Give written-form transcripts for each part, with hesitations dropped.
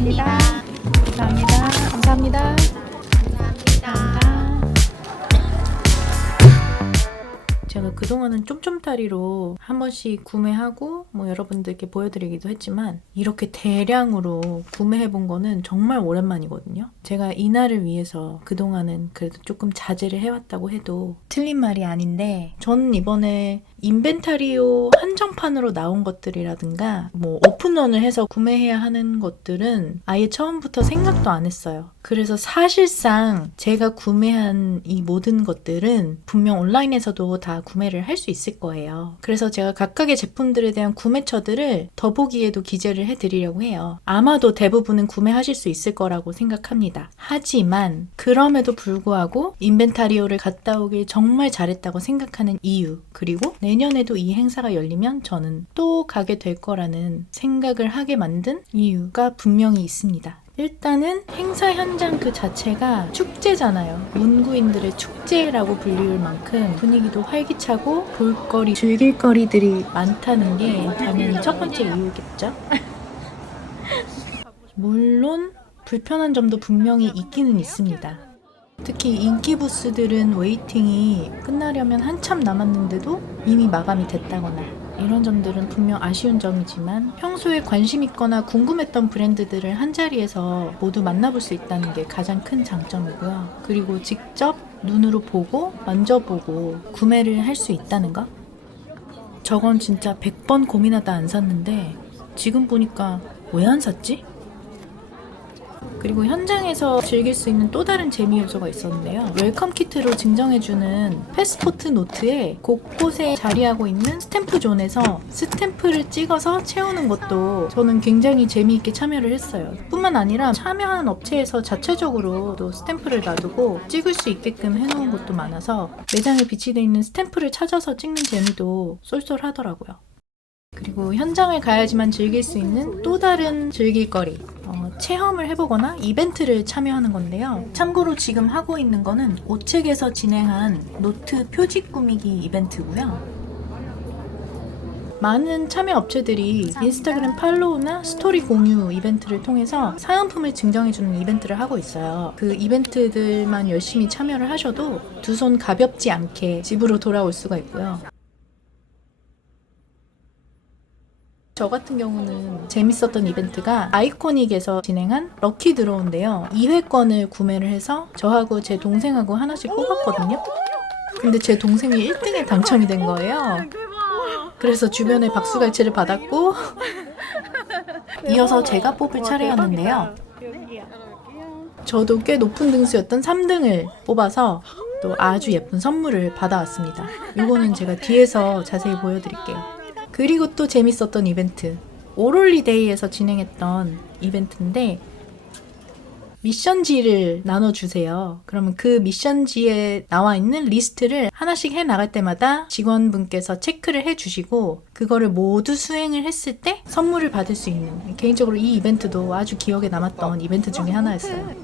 감사합니다. 감사합니다. 감사합니다. 감사합니다. 제가 그동안은 쫌쫌다리로 한 번씩 구매하고 뭐 여러분들께 보여드리기도 했지만 이렇게 대량으로 구매해본 거는 정말 오랜만이거든요. 제가 이날을 위해서 그동안은 그래도 조금 자제를 해왔다고 해도 틀린 말이 아닌데 전 이번에 인벤타리오 한정판으로 나온 것들이라든가 뭐 오픈런을 해서 구매해야 하는 것들은 아예 처음부터 생각도 안 했어요. 그래서 사실상 제가 구매한 이 모든 것들은 분명 온라인에서도 다 구매를 할 수 있을 거예요. 그래서 제가 각각의 제품들에 대한 구매처들을 더보기에도 기재를 해드리려고 해요. 아마도 대부분은 구매하실 수 있을 거라고 생각합니다. 하지만 그럼에도 불구하고 인벤타리오를 갔다 오길 정말 잘했다고 생각하는 이유, 그리고 내년에도 이 행사가 열리면 저는 또 가게 될 거라는 생각을 하게 만든 이유가 분명히 있습니다. 일단은 행사 현장 그 자체가 축제잖아요. 문구인들의 축제라고 불리울 만큼 분위기도 활기차고 볼거리, 즐길 거리들이 많다는 게 당연히 첫 번째 이유겠죠. 물론 불편한 점도 분명히 있기는 있습니다. 특히 인기 부스들은 웨이팅이 끝나려면 한참 남았는데도 이미 마감이 됐다거나 이런 점들은 분명 아쉬운 점이지만 평소에 관심 있거나 궁금했던 브랜드들을 한자리에서 모두 만나볼 수 있다는 게 가장 큰 장점이고요. 그리고 직접 눈으로 보고 만져보고 구매를 할 수 있다는 거? 저건 진짜 100번 고민하다 안 샀는데 지금 보니까 왜 안 샀지? 그리고 현장에서 즐길 수 있는 또 다른 재미 요소가 있었는데요. 웰컴 키트로 증정해주는 패스포트 노트에 곳곳에 자리하고 있는 스탬프 존에서 스탬프를 찍어서 채우는 것도 저는 굉장히 재미있게 참여를 했어요. 뿐만 아니라 참여하는 업체에서 자체적으로 또 스탬프를 놔두고 찍을 수 있게끔 해놓은 곳도 많아서 매장에 비치되어 있는 스탬프를 찾아서 찍는 재미도 쏠쏠하더라고요. 그리고 현장을 가야지만 즐길 수 있는 또 다른 즐길거리, 체험을 해보거나 이벤트를 참여하는 건데요. 참고로 지금 하고 있는 거는 오책에서 진행한 노트 표지 꾸미기 이벤트고요. 많은 참여 업체들이 인스타그램 팔로우나 스토리 공유 이벤트를 통해서 사은품을 증정해주는 이벤트를 하고 있어요. 그 이벤트들만 열심히 참여를 하셔도 두 손 가볍지 않게 집으로 돌아올 수가 있고요. 저 같은 경우는 재밌었던 이벤트가 아이코닉에서 진행한 럭키 드로우인데요. 2회권을 구매를 해서 저하고 제 동생하고 하나씩 뽑았거든요. 근데 제 동생이 1등에 당첨이 된 거예요. 그래서 주변에 박수갈채를 받았고 이어서 제가 뽑을 차례였는데요. 저도 꽤 높은 등수였던 3등을 뽑아서 또 아주 예쁜 선물을 받아왔습니다. 이거는 제가 뒤에서 자세히 보여드릴게요. 그리고 또 재밌었던 이벤트, 오롤리데이에서 진행했던 이벤트인데 미션지를 나눠주세요. 그러면 그 미션지에 나와 있는 리스트를 하나씩 해나갈 때마다 직원분께서 체크를 해주시고 그거를 모두 수행을 했을 때 선물을 받을 수 있는, 개인적으로 이 이벤트도 아주 기억에 남았던 이벤트 중에 하나였어요.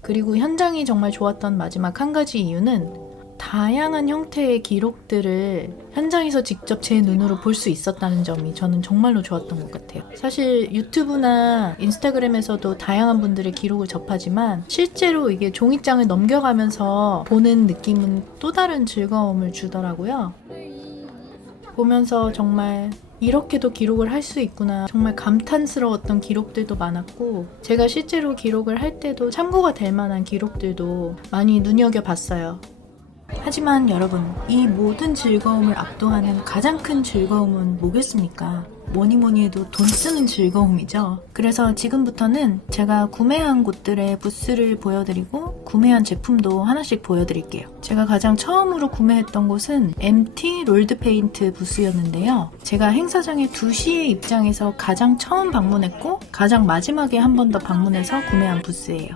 그리고 현장이 정말 좋았던 마지막 한 가지 이유는 다양한 형태의 기록들을 현장에서 직접 제 눈으로 볼 수 있었다는 점이 저는 정말로 좋았던 것 같아요. 사실 유튜브나 인스타그램에서도 다양한 분들의 기록을 접하지만 실제로 이게 종이장을 넘겨가면서 보는 느낌은 또 다른 즐거움을 주더라고요. 보면서 정말 이렇게도 기록을 할 수 있구나, 정말 감탄스러웠던 기록들도 많았고 제가 실제로 기록을 할 때도 참고가 될 만한 기록들도 많이 눈여겨봤어요. 하지만 여러분, 이 모든 즐거움을 압도하는 가장 큰 즐거움은 뭐겠습니까? 뭐니 해도 돈 쓰는 즐거움이죠. 그래서 지금부터는 제가 구매한 곳들의 부스를 보여드리고 구매한 제품도 하나씩 보여드릴게요. 제가 가장 처음으로 구매했던 곳은 MT 롤드 페인트 부스였는데요. 제가 행사장에 2시에 입장해서 가장 처음 방문했고 가장 마지막에 한 번 더 방문해서 구매한 부스예요.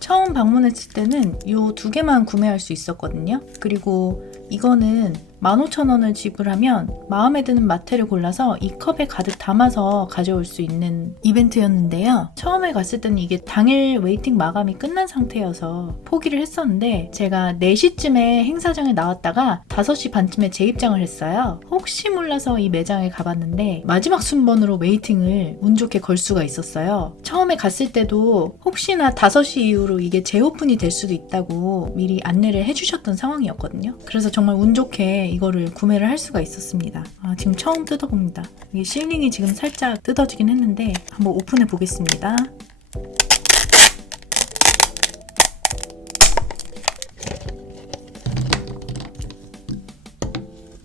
처음 방문했을 때는 이 2개만 구매할 수 있었거든요. 그리고 이거는 15,000원을 지불하면 마음에 드는 마테를 골라서 이 컵에 가득 담아서 가져올 수 있는 이벤트였는데요. 처음에 갔을 때는 이게 당일 웨이팅 마감이 끝난 상태여서 포기를 했었는데 제가 4시쯤에 행사장에 나왔다가 5시 반쯤에 재입장을 했어요. 혹시 몰라서 이 매장에 가봤는데 마지막 순번으로 웨이팅을 운 좋게 걸 수가 있었어요. 처음에 갔을 때도 혹시나 5시 이후로 이게 재오픈이 될 수도 있다고 미리 안내를 해주셨던 상황이었거든요. 그래서 정말 운 좋게 이거를 구매를 할 수가 있었습니다. 지금 처음 뜯어봅니다. 이게 실링이 지금 살짝 뜯어지긴 했는데 한번 오픈해 보겠습니다.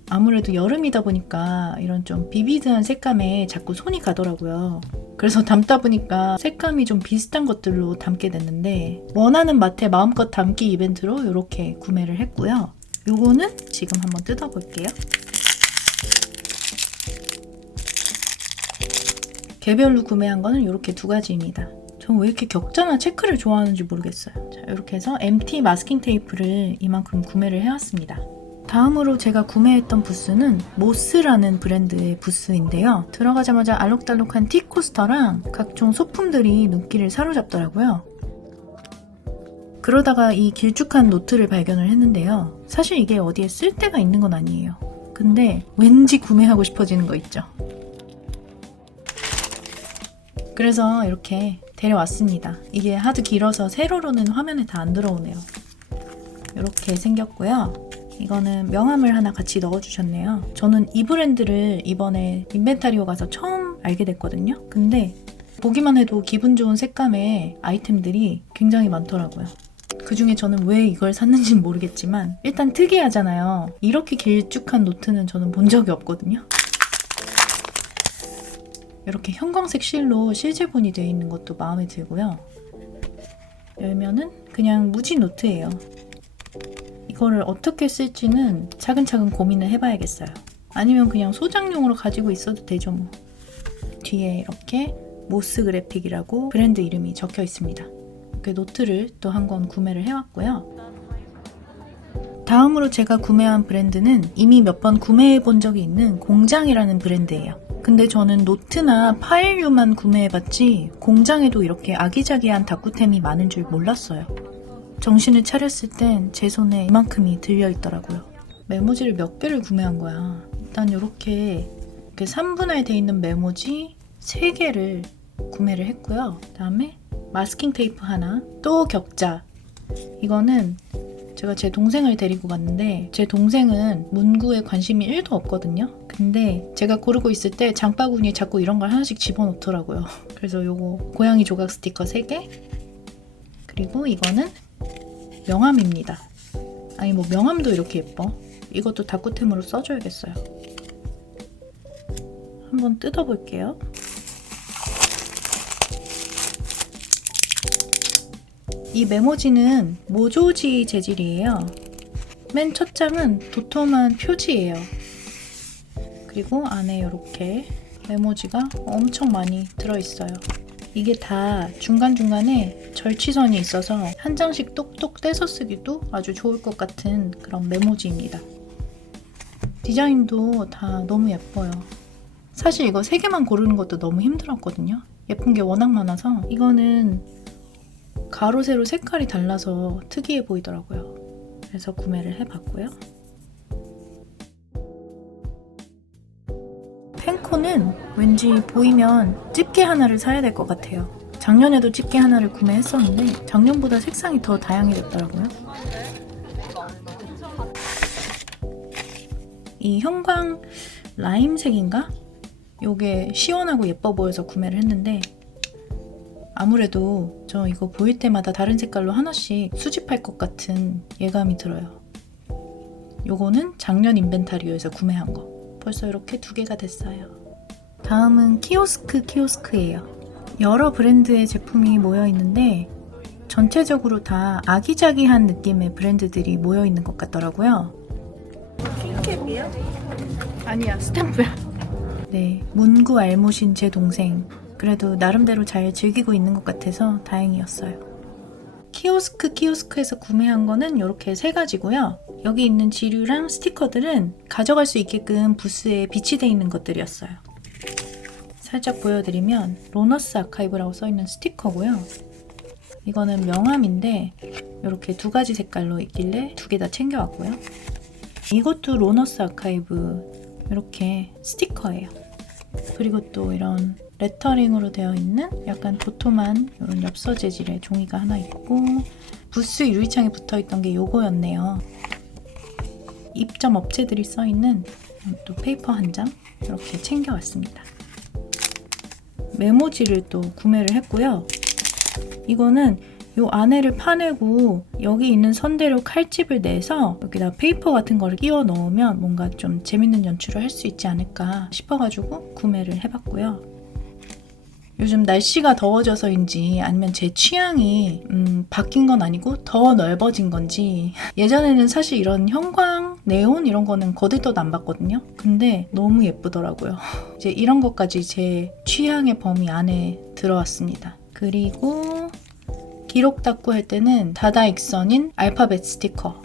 아무래도 여름이다 보니까 이런 좀 비비드한 색감에 자꾸 손이 가더라고요. 그래서 담다 보니까 색감이 좀 비슷한 것들로 담게 됐는데 원하는 맛에 마음껏 담기 이벤트로 이렇게 구매를 했고요. 요거는 지금 한번 뜯어볼게요. 개별로 구매한 거는 이렇게 2가지입니다. 전 왜 이렇게 격자나 체크를 좋아하는지 모르겠어요. 자, 이렇게 해서 MT 마스킹 테이프를 이만큼 구매를 해왔습니다. 다음으로 제가 구매했던 부스는 모스라는 브랜드의 부스인데요. 들어가자마자 알록달록한 티 코스터랑 각종 소품들이 눈길을 사로잡더라고요. 그러다가 이 길쭉한 노트를 발견을 했는데요. 사실 이게 어디에 쓸 데가 있는 건 아니에요. 근데 왠지 구매하고 싶어지는 거 있죠. 그래서 이렇게 데려왔습니다. 이게 하도 길어서 세로로는 화면에 다 안 들어오네요. 이렇게 생겼고요. 이거는 명함을 하나 같이 넣어주셨네요. 저는 이 브랜드를 이번에 인벤타리오 가서 처음 알게 됐거든요. 근데 보기만 해도 기분 좋은 색감의 아이템들이 굉장히 많더라고요. 그 중에 저는 왜 이걸 샀는지는 모르겠지만 일단 특이하잖아요. 이렇게 길쭉한 노트는 저는 본 적이 없거든요. 이렇게 형광색 실로 실제본이 되어 있는 것도 마음에 들고요. 열면은 그냥 무지 노트예요. 이거를 어떻게 쓸지는 차근차근 고민을 해봐야겠어요. 아니면 그냥 소장용으로 가지고 있어도 되죠 뭐. 뒤에 이렇게 모스 그래픽이라고 브랜드 이름이 적혀 있습니다. 그 노트를 또 한 권 구매를 해왔고요. 다음으로 제가 구매한 브랜드는 이미 몇 번 구매해 본 적이 있는 공장이라는 브랜드예요. 근데 저는 노트나 파일류만 구매해봤지 공장에도 이렇게 아기자기한 다꾸템이 많은 줄 몰랐어요. 정신을 차렸을 땐 제 손에 이만큼이 들려있더라고요. 메모지를 몇 개를 구매한 거야. 일단 이렇게 3분할 돼 있는 메모지 3개를 구매를 했고요. 그 다음에 마스킹 테이프 하나, 또 격자. 이거는 제가 제 동생을 데리고 갔는데 제 동생은 문구에 관심이 1도 없거든요. 근데 제가 고르고 있을 때 장바구니에 자꾸 이런 걸 하나씩 집어넣더라고요. 그래서 요거 고양이 조각 스티커 3개, 그리고 이거는 명함입니다. 아니 뭐 명함도 이렇게 예뻐. 이것도 다꾸템으로 써줘야겠어요. 한번 뜯어볼게요. 이 메모지는 모조지 재질이에요. 맨 첫 장은 도톰한 표지예요. 그리고 안에 이렇게 메모지가 엄청 많이 들어있어요. 이게 다 중간중간에 절취선이 있어서 한 장씩 똑똑 떼서 쓰기도 아주 좋을 것 같은 그런 메모지입니다. 디자인도 다 너무 예뻐요. 사실 이거 3개만 고르는 것도 너무 힘들었거든요. 예쁜 게 워낙 많아서. 이거는 가로 세로 색깔이 달라서 특이해 보이더라고요. 그래서 구매를 해봤고요. 펜코는 왠지 보이면 집게 하나를 사야 될 것 같아요. 작년에도 집게 하나를 구매했었는데 작년보다 색상이 더 다양해졌더라고요. 이 형광 라임색인가? 요게 시원하고 예뻐 보여서 구매를 했는데 아무래도 저 이거 보일 때마다 다른 색깔로 하나씩 수집할 것 같은 예감이 들어요. 요거는 작년 인벤타리오에서 구매한 거. 벌써 이렇게 2개가 됐어요. 다음은 키오스크예요. 여러 브랜드의 제품이 모여있는데 전체적으로 다 아기자기한 느낌의 브랜드들이 모여있는 것 같더라고요. 킹캡이요? 아니야, 스탬프야. 네, 문구 알못인 제 동생. 그래도 나름대로 잘 즐기고 있는 것 같아서 다행이었어요. 키오스크에서 구매한 거는 이렇게 3가지고요. 여기 있는 지류랑 스티커들은 가져갈 수 있게끔 부스에 비치되어 있는 것들이었어요. 살짝 보여드리면 로너스 아카이브라고 써있는 스티커고요. 이거는 명함인데 이렇게 2가지 색깔로 있길래 2개 다 챙겨왔고요. 이것도 로너스 아카이브 이렇게 스티커예요. 그리고 또 이런 레터링으로 되어 있는 약간 도톰한 이런 엽서 재질의 종이가 하나 있고, 부스 유리창에 붙어있던 게 요거였네요. 입점 업체들이 써있는 또 페이퍼 한 장 이렇게 챙겨왔습니다. 메모지를 또 구매를 했고요. 이거는 요 안에를 파내고 여기 있는 선대로 칼집을 내서 여기다 페이퍼 같은 거를 끼워 넣으면 뭔가 좀 재밌는 연출을 할 수 있지 않을까 싶어가지고 구매를 해봤고요. 요즘 날씨가 더워져서인지 아니면 제 취향이 바뀐 건 아니고 더 넓어진 건지, 예전에는 사실 이런 형광, 네온 이런 거는 거들떠도 안 봤거든요. 근데 너무 예쁘더라고요. 이제 이런 것까지 제 취향의 범위 안에 들어왔습니다. 그리고 기록 닦고 할 때는 다다익선인 알파벳 스티커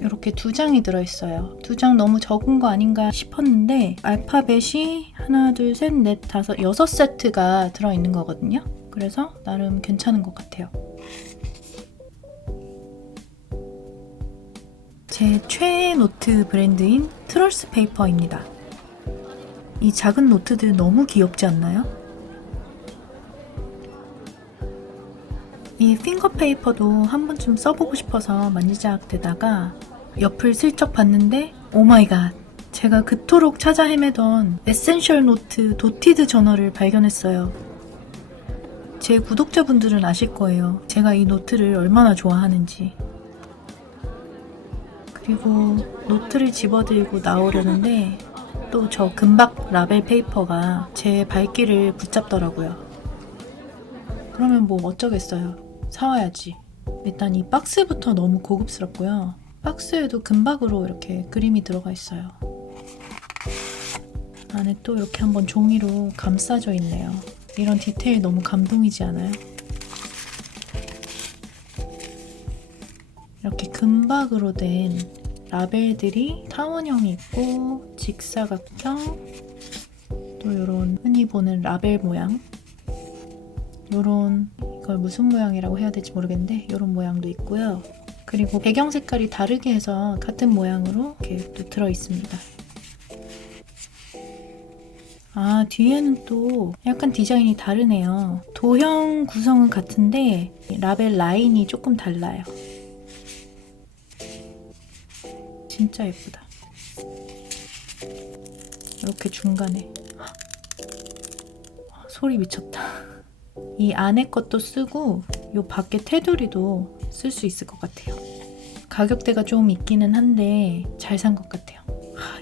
이렇게 2장이 들어있어요. 2장 너무 적은 거 아닌가 싶었는데 알파벳이 하나, 둘, 셋, 넷, 다섯, 6세트가 들어있는 거거든요. 그래서 나름 괜찮은 것 같아요. 제 최애 노트 브랜드인 트롤스 페이퍼입니다. 이 작은 노트들 너무 귀엽지 않나요? 이 핑거 페이퍼도 한 번쯤 써보고 싶어서 만지작대다가 옆을 슬쩍 봤는데 오마이갓, 제가 그토록 찾아 헤매던 에센셜 노트 도티드 저널을 발견했어요. 제 구독자분들은 아실 거예요. 제가 이 노트를 얼마나 좋아하는지. 그리고 노트를 집어들고 나오려는데 또 저 금박 라벨 페이퍼가 제 발길을 붙잡더라고요. 그러면 뭐 어쩌겠어요. 사와야지. 일단 이 박스부터 너무 고급스럽고요. 박스에도 금박으로 이렇게 그림이 들어가 있어요. 안에 또 이렇게 한번 종이로 감싸져 있네요. 이런 디테일 너무 감동이지 않아요? 이렇게 금박으로 된 라벨들이 타원형이 있고 직사각형, 또 이런 흔히 보는 라벨 모양, 요런, 이걸 무슨 모양이라고 해야 될지 모르겠는데 이런 모양도 있고요. 그리고 배경 색깔이 다르게 해서 같은 모양으로 이렇게 또 들어있습니다. 아, 뒤에는 또 약간 디자인이 다르네요. 도형 구성은 같은데 라벨 라인이 조금 달라요. 진짜 예쁘다. 이렇게 중간에 소리 미쳤다. 이 안에 것도 쓰고 이 밖에 테두리도 쓸 수 있을 것 같아요. 가격대가 좀 있기는 한데 잘 산 것 같아요.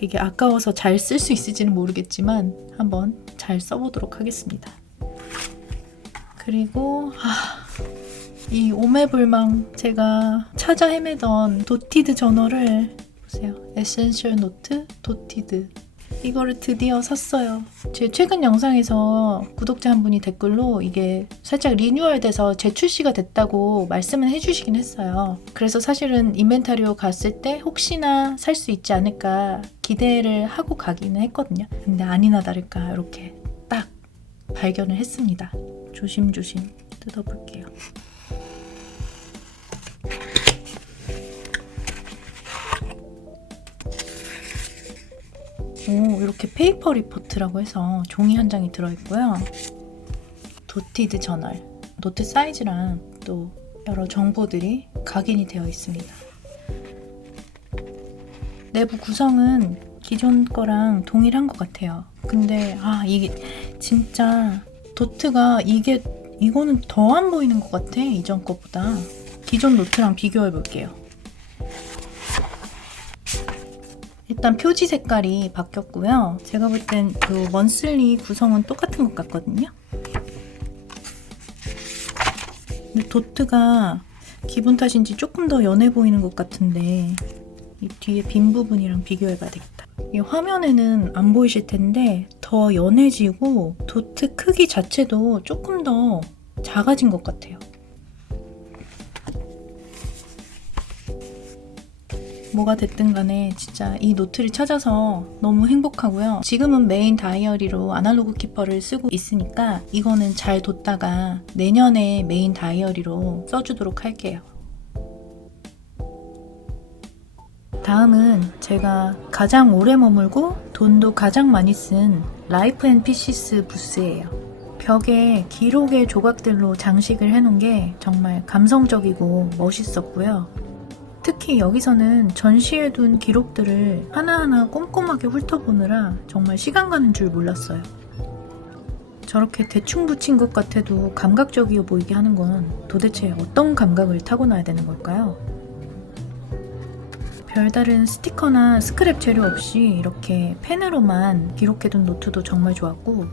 이게 아까워서 잘 쓸 수 있을지는 모르겠지만 한번 잘 써보도록 하겠습니다. 그리고 이 오매불망 제가 찾아 헤매던 도티드 저널을 보세요. 에센셜 노트 도티드, 이거를 드디어 샀어요. 제 최근 영상에서 구독자 한 분이 댓글로 이게 살짝 리뉴얼돼서 재출시가 됐다고 말씀은 해주시긴 했어요. 그래서 사실은 인벤타리오 갔을 때 혹시나 살 수 있지 않을까 기대를 하고 가기는 했거든요. 근데 아니나 다를까 이렇게 딱 발견을 했습니다. 조심조심 뜯어볼게요. 오, 이렇게 페이퍼 리포트라고 해서 종이 한 장이 들어있고요. 도티드 저널, 노트 사이즈랑 또 여러 정보들이 각인이 되어 있습니다. 내부 구성은 기존 거랑 동일한 것 같아요. 근데 이게 진짜 도트가 이거는 더 안 보이는 것 같아. 이전 거보다. 기존 노트랑 비교해 볼게요. 일단 표지 색깔이 바뀌었고요. 제가 볼 땐 그 먼슬리 구성은 똑같은 것 같거든요. 근데 도트가 기분 탓인지 조금 더 연해 보이는 것 같은데 이 뒤에 빈 부분이랑 비교해봐야 되겠다. 이 화면에는 안 보이실 텐데 더 연해지고 도트 크기 자체도 조금 더 작아진 것 같아요. 뭐가 됐든 간에 진짜 이 노트를 찾아서 너무 행복하고요. 지금은 메인 다이어리로 아날로그 키퍼를 쓰고 있으니까 이거는 잘 뒀다가 내년에 메인 다이어리로 써주도록 할게요. 다음은 제가 가장 오래 머물고 돈도 가장 많이 쓴 라이프 앤 피시스 부스예요. 벽에 기록의 조각들로 장식을 해놓은 게 정말 감성적이고 멋있었고요. 특히 여기서는 전시해둔 기록들을 하나하나 꼼꼼하게 훑어보느라 정말 시간 가는 줄 몰랐어요. 저렇게 대충 붙인 것 같아도 감각적이어 보이게 하는 건 도대체 어떤 감각을 타고나야 되는 걸까요? 별다른 스티커나 스크랩 재료 없이 이렇게 펜으로만 기록해둔 노트도 정말 좋았고,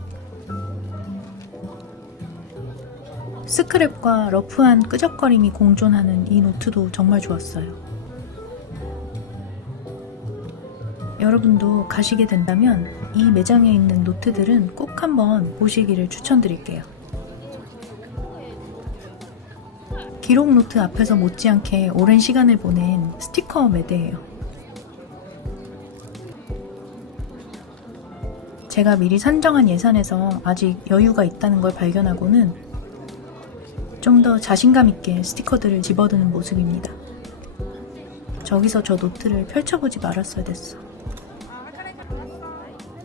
스크랩과 러프한 끄적거림이 공존하는 이 노트도 정말 좋았어요. 여러분도 가시게 된다면 이 매장에 있는 노트들은 꼭 한번 보시기를 추천드릴게요. 기록 노트 앞에서 못지않게 오랜 시간을 보낸 스티커 매대예요. 제가 미리 산정한 예산에서 아직 여유가 있다는 걸 발견하고는 좀 더 자신감 있게 스티커들을 집어드는 모습입니다. 저기서 저 노트를 펼쳐보지 말았어야 됐어.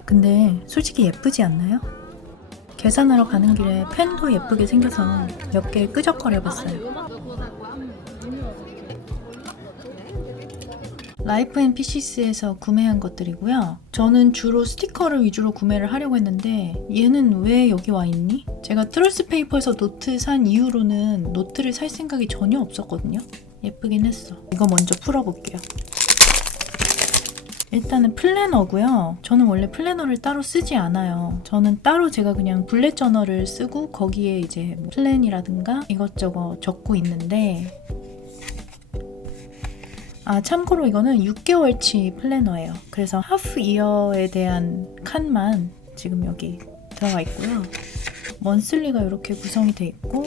근데 솔직히 예쁘지 않나요? 계산하러 가는 길에 펜도 예쁘게 생겨서 몇 개 끄적거려봤어요. 라이프 앤 피시스에서 구매한 것들이고요. 저는 주로 스티커를 위주로 구매를 하려고 했는데 얘는 왜 여기 와 있니? 제가 트러스 페이퍼에서 노트 산 이후로는 노트를 살 생각이 전혀 없었거든요. 예쁘긴 했어. 이거 먼저 풀어볼게요. 일단은 플래너고요. 저는 원래 플래너를 따로 쓰지 않아요. 저는 따로 제가 그냥 블랙 저널을 쓰고 거기에 이제 플랜이라든가 이것저것 적고 있는데, 참고로 이거는 6개월치 플래너예요. 그래서 하프 이어에 대한 칸만 지금 여기 들어가 있고요. 먼슬리가 이렇게 구성이 돼 있고,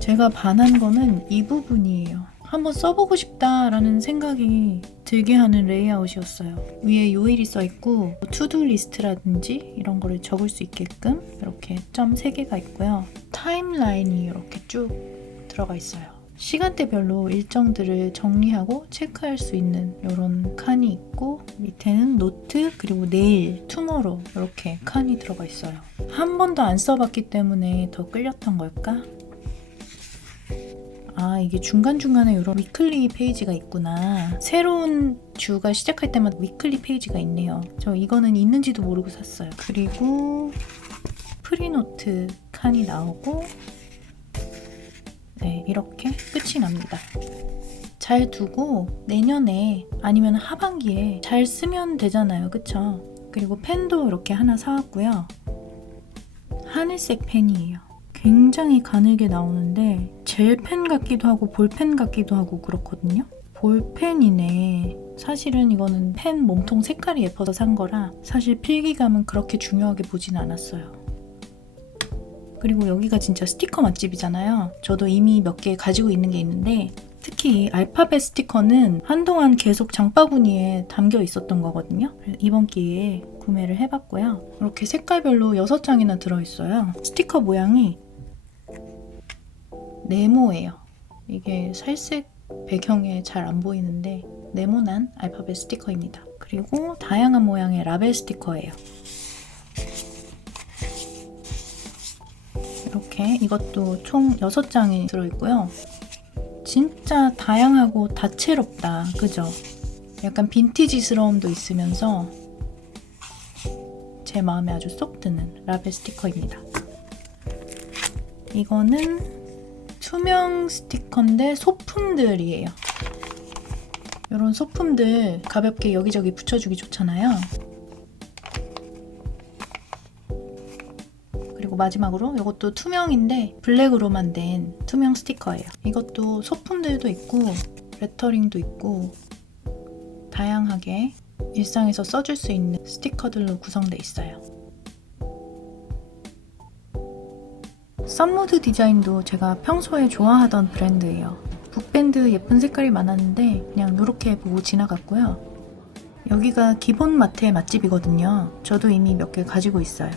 제가 반한 거는 이 부분이에요. 한번 써보고 싶다라는 생각이 들게 하는 레이아웃이었어요. 위에 요일이 써있고 투두 리스트라든지 이런 거를 적을 수 있게끔 이렇게 점 3개가 있고요. 타임라인이 이렇게 쭉 들어가 있어요. 시간대별로 일정들을 정리하고 체크할 수 있는 이런 칸이 있고, 밑에는 노트 그리고 내일, 투모로우 이렇게 칸이 들어가 있어요. 한 번도 안 써봤기 때문에 더 끌렸던 걸까? 이게 중간중간에 이런 위클리 페이지가 있구나. 새로운 주가 시작할 때마다 위클리 페이지가 있네요. 저 이거는 있는지도 모르고 샀어요. 그리고 프리노트 칸이 나오고, 네, 이렇게 끝이 납니다. 잘 두고 내년에 아니면 하반기에 잘 쓰면 되잖아요. 그쵸? 그리고 펜도 이렇게 하나 사왔고요. 하늘색 펜이에요. 굉장히 가늘게 나오는데 젤펜 같기도 하고 볼펜 같기도 하고 그렇거든요. 볼펜이네. 사실은 이거는 펜 몸통 색깔이 예뻐서 산 거라 사실 필기감은 그렇게 중요하게 보진 않았어요. 그리고 여기가 진짜 스티커 맛집이잖아요. 저도 이미 몇 개 가지고 있는 게 있는데, 특히 알파벳 스티커는 한동안 계속 장바구니에 담겨 있었던 거거든요. 이번 기회에 구매를 해봤고요. 이렇게 색깔별로 6장이나 들어있어요. 스티커 모양이 네모예요. 이게 살색 배경에 잘 안 보이는데 네모난 알파벳 스티커입니다. 그리고 다양한 모양의 라벨 스티커예요. 이렇게 이것도 총 6장이 들어있고요. 진짜 다양하고 다채롭다. 그죠? 약간 빈티지스러움도 있으면서 제 마음에 아주 쏙 드는 라벨 스티커입니다. 이거는 투명 스티커인데 소품들이에요. 이런 소품들 가볍게 여기저기 붙여주기 좋잖아요. 그리고 마지막으로 이것도 투명인데 블랙으로만 된 투명 스티커예요. 이것도 소품들도 있고 레터링도 있고 다양하게 일상에서 써줄 수 있는 스티커들로 구성되어 있어요. 썸무드 디자인도 제가 평소에 좋아하던 브랜드예요. 북밴드 예쁜 색깔이 많았는데 그냥 이렇게 보고 지나갔고요. 여기가 기본 마트의 맛집이거든요. 저도 이미 몇 개 가지고 있어요.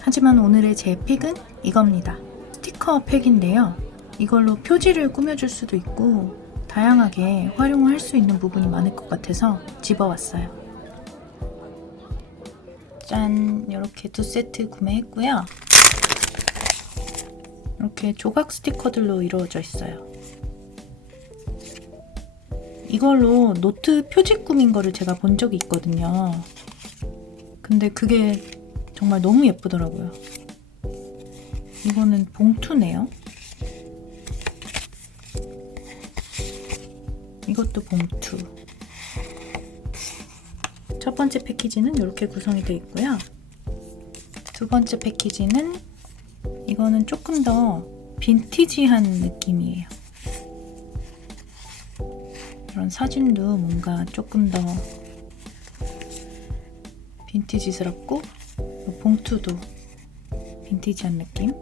하지만 오늘의 제 픽은 이겁니다. 스티커 팩인데요. 이걸로 표지를 꾸며줄 수도 있고 다양하게 활용할 수 있는 부분이 많을 것 같아서 집어왔어요. 짠! 이렇게 2세트 구매했고요. 이렇게 조각 스티커들로 이루어져 있어요. 이걸로 노트 표지 꾸민 거를 제가 본 적이 있거든요. 근데 그게 정말 너무 예쁘더라고요. 이거는 봉투네요. 이것도 봉투. 첫 번째 패키지는 이렇게 구성이 되어 있고요. 두 번째 패키지는 이거는 조금 더 빈티지한 느낌이에요. 이런 사진도 뭔가 조금 더 빈티지스럽고 봉투도 빈티지한 느낌.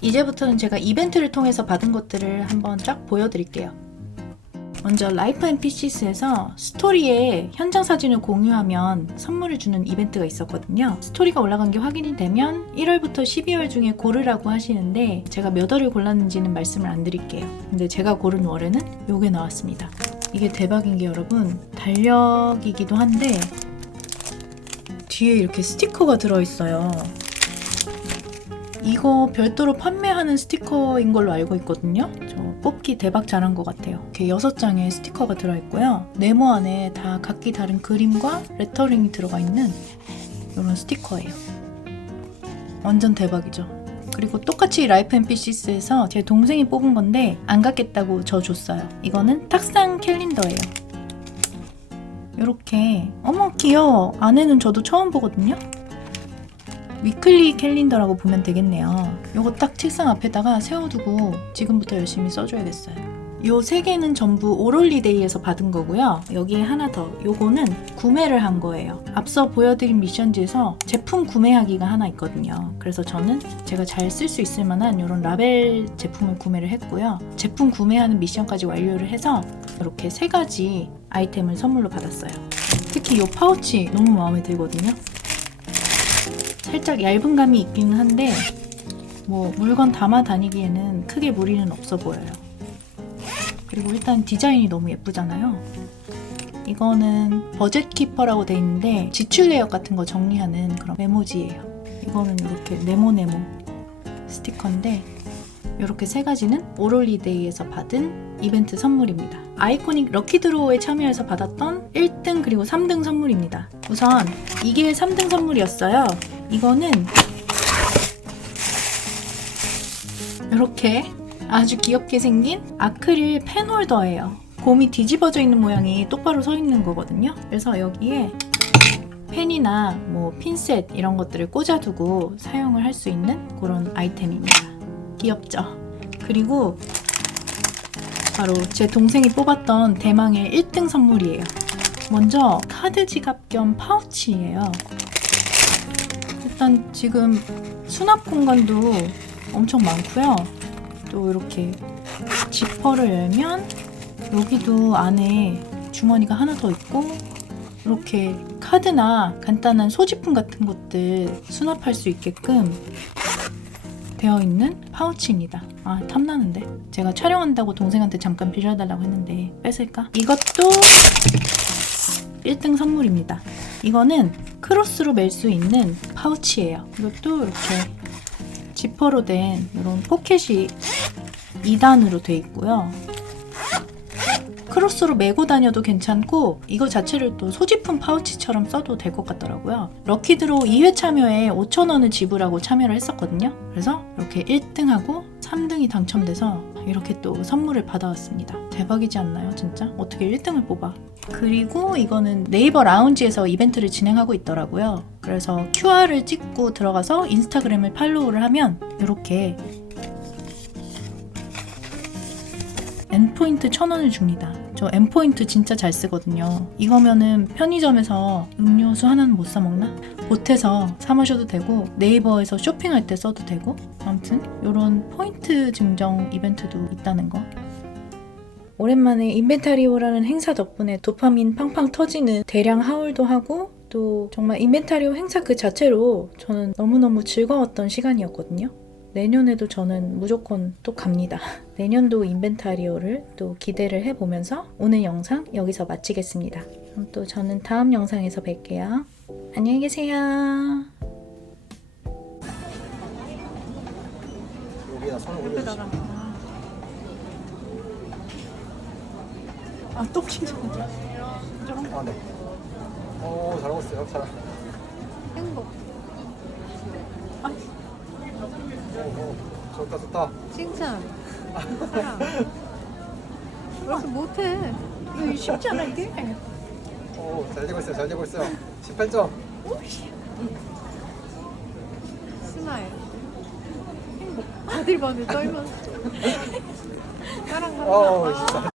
이제부터는 제가 이벤트를 통해서 받은 것들을 한번 쫙 보여드릴게요. 먼저 라이프 앤 피시스에서 스토리에 현장 사진을 공유하면 선물을 주는 이벤트가 있었거든요. 스토리가 올라간 게 확인이 되면 1월부터 12월 중에 고르라고 하시는데 제가 몇 월을 골랐는지는 말씀을 안 드릴게요. 근데 제가 고른 월에는 요게 나왔습니다. 이게 대박인 게 여러분, 달력이기도 한데 뒤에 이렇게 스티커가 들어있어요. 이거 별도로 판매하는 스티커인 걸로 알고 있거든요. 저 뽑기 대박 잘한 것 같아요. 이렇게 6장의 스티커가 들어있고요. 네모 안에 다 각기 다른 그림과 레터링이 들어가 있는 이런 스티커예요. 완전 대박이죠. 그리고 똑같이 라이프 앤 피시스에서 제 동생이 뽑은 건데 안 갖겠다고 저 줬어요. 이거는 탁상 캘린더예요. 이렇게 어머 귀여워. 안에는 저도 처음 보거든요. 위클리 캘린더라고 보면 되겠네요. 요거 딱 책상 앞에다가 세워두고 지금부터 열심히 써줘야겠어요. 요 3개는 전부 오롤리데이에서 받은 거고요. 여기에 하나 더, 요거는 구매를 한 거예요. 앞서 보여드린 미션지에서 제품 구매하기가 하나 있거든요. 그래서 저는 제가 잘 쓸 수 있을 만한 이런 라벨 제품을 구매를 했고요. 제품 구매하는 미션까지 완료를 해서 이렇게 3가지 아이템을 선물로 받았어요. 특히 요 파우치 너무 마음에 들거든요. 살짝 얇은 감이 있기는 한데 뭐 물건 담아 다니기에는 크게 무리는 없어 보여요. 그리고 일단 디자인이 너무 예쁘잖아요. 이거는 버젯 키퍼라고 돼 있는데 지출 내역 같은 거 정리하는 그런 메모지예요. 이거는 이렇게 네모네모 스티커인데 이렇게 3가지는 오롤리데이에서 받은 이벤트 선물입니다. 아이코닉 럭키드로우에 참여해서 받았던 1등 그리고 3등 선물입니다. 우선 이게 3등 선물이었어요. 이거는 이렇게 아주 귀엽게 생긴 아크릴 펜홀더예요. 곰이 뒤집어져 있는 모양이 똑바로 서 있는 거거든요. 그래서 여기에 펜이나 뭐 핀셋 이런 것들을 꽂아두고 사용을 할 수 있는 그런 아이템입니다. 귀엽죠? 그리고 바로 제 동생이 뽑았던 대망의 1등 선물이에요. 먼저 카드 지갑 겸 파우치예요. 일단 지금 수납 공간도 엄청 많고요. 또 이렇게 지퍼를 열면 여기도 안에 주머니가 하나 더 있고 이렇게 카드나 간단한 소지품 같은 것들 수납할 수 있게끔 되어 있는 파우치입니다. 아 탐나는데 제가 촬영한다고 동생한테 잠깐 빌려달라고 했는데 뺏을까? 이것도 1등 선물입니다. 이거는 크로스로 멜 수 있는 파우치예요. 이것도 이렇게 지퍼로 된 이런 포켓이 2단으로 돼 있고요. 크로스로 메고 다녀도 괜찮고 이거 자체를 또 소지품 파우치처럼 써도 될 것 같더라고요. 럭키드로우 2회 참여에 5,000원을 지불하고 참여를 했었거든요. 그래서 이렇게 1등하고 3등이 당첨돼서 이렇게 또 선물을 받아왔습니다. 대박이지 않나요? 진짜? 어떻게 1등을 뽑아? 그리고 이거는 네이버 라운지에서 이벤트를 진행하고 있더라고요. 그래서 QR을 찍고 들어가서 인스타그램을 팔로우를 하면 이렇게 N포인트 1,000원을 줍니다. 저 N포인트 진짜 잘 쓰거든요. 이거면은 편의점에서 음료수 하나는 못 사 먹나? 보태서 사 마셔도 되고 네이버에서 쇼핑할 때 써도 되고 아무튼 이런 포인트 증정 이벤트도 있다는 거. 오랜만에 인벤타리오라는 행사 덕분에 도파민 팡팡 터지는 대량 하울도 하고 또 정말 인벤타리오 행사 그 자체로 저는 너무너무 즐거웠던 시간이었거든요. 내년에도 저는 무조건 또 갑니다. 내년도 인벤타리오를 또 기대를 해보면서 오늘 영상 여기서 마치겠습니다. 그럼 또 저는 다음 영상에서 뵐게요. 안녕히 계세요. 여기다 손을 올려주시면 아, 또 긴장. 아, 네. 오, 잘하고 있어요. 잘. 행복, 오, 좋다, 좋다. 칭찬, 사랑. 왜 이렇게 못해? 이거 쉽지 않아 이게? 오, 잘 되고 있어요. 잘 되고 있어요. 18점. 스마일. 행복. 바들바들 떨면서. 사랑, 사랑. 오, 진짜.